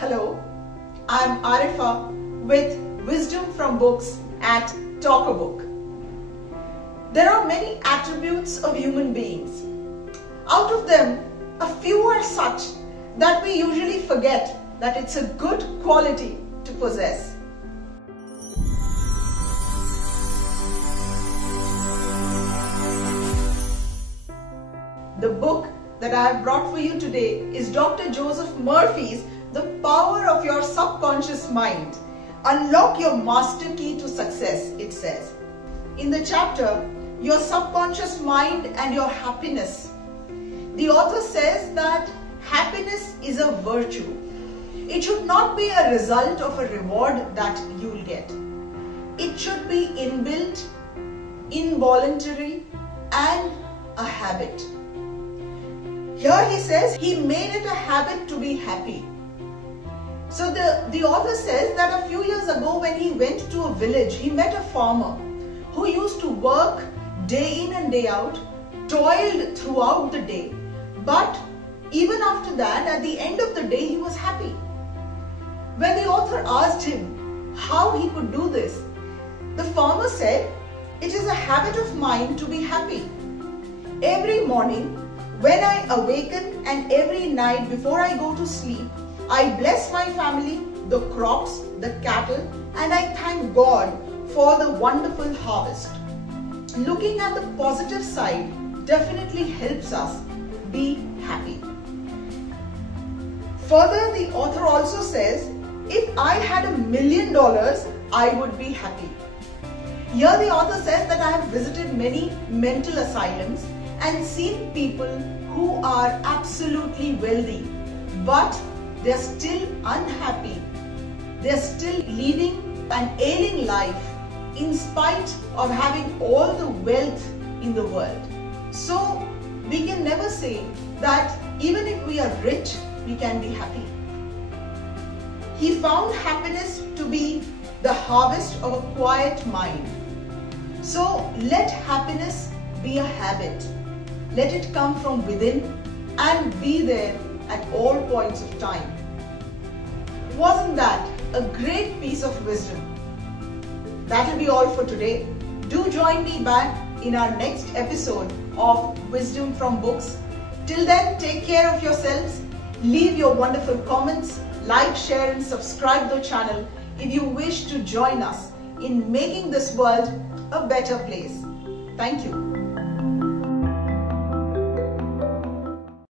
Hello, I'm Arifa with Wisdom from Books at Talk a Book. There are many attributes of human beings. Out of them, a few are such that we usually forget that it's a good quality to possess. The book that I have brought for you today is Dr. Joseph Murphy's The Power of Your Subconscious Mind. Unlock your master key to success, it says. In the chapter, Your Subconscious Mind and Your Happiness, the author says that happiness is a virtue. It should not be a result of a reward that you'll get. It should be inbuilt, involuntary, and a habit. Here he says he made it a habit to be happy. So the author says that a few years ago when he went to a village, he met a farmer who used to work day in and day out, toiled throughout the day, but even after that, at the end of the day, he was happy. When the author asked him how he could do this, the farmer said, "It is a habit of mine to be happy. Every morning, when I awaken and every night before I go to sleep, I bless my family, the crops, the cattle, and I thank God for the wonderful harvest." Looking at the positive side definitely helps us be happy. Further, the author also says, if I had $1 million, I would be happy. Here the author says that I have visited many mental asylums and seen people who are absolutely wealthy, but they're still unhappy. They're still leading an ailing life in spite of having all the wealth in the world. So we can never say that even if we are rich, we can be happy. He found happiness to be the harvest of a quiet mind. So let happiness be a habit. Let it come from within and be there at all points of time. Wasn't that a great piece of wisdom? That'll be all for today. Do join me back in our next episode of Wisdom from Books. Till then, take care of yourselves. Leave your wonderful comments, like, share and subscribe to the channel if you wish to join us in making this world a better place. Thank you.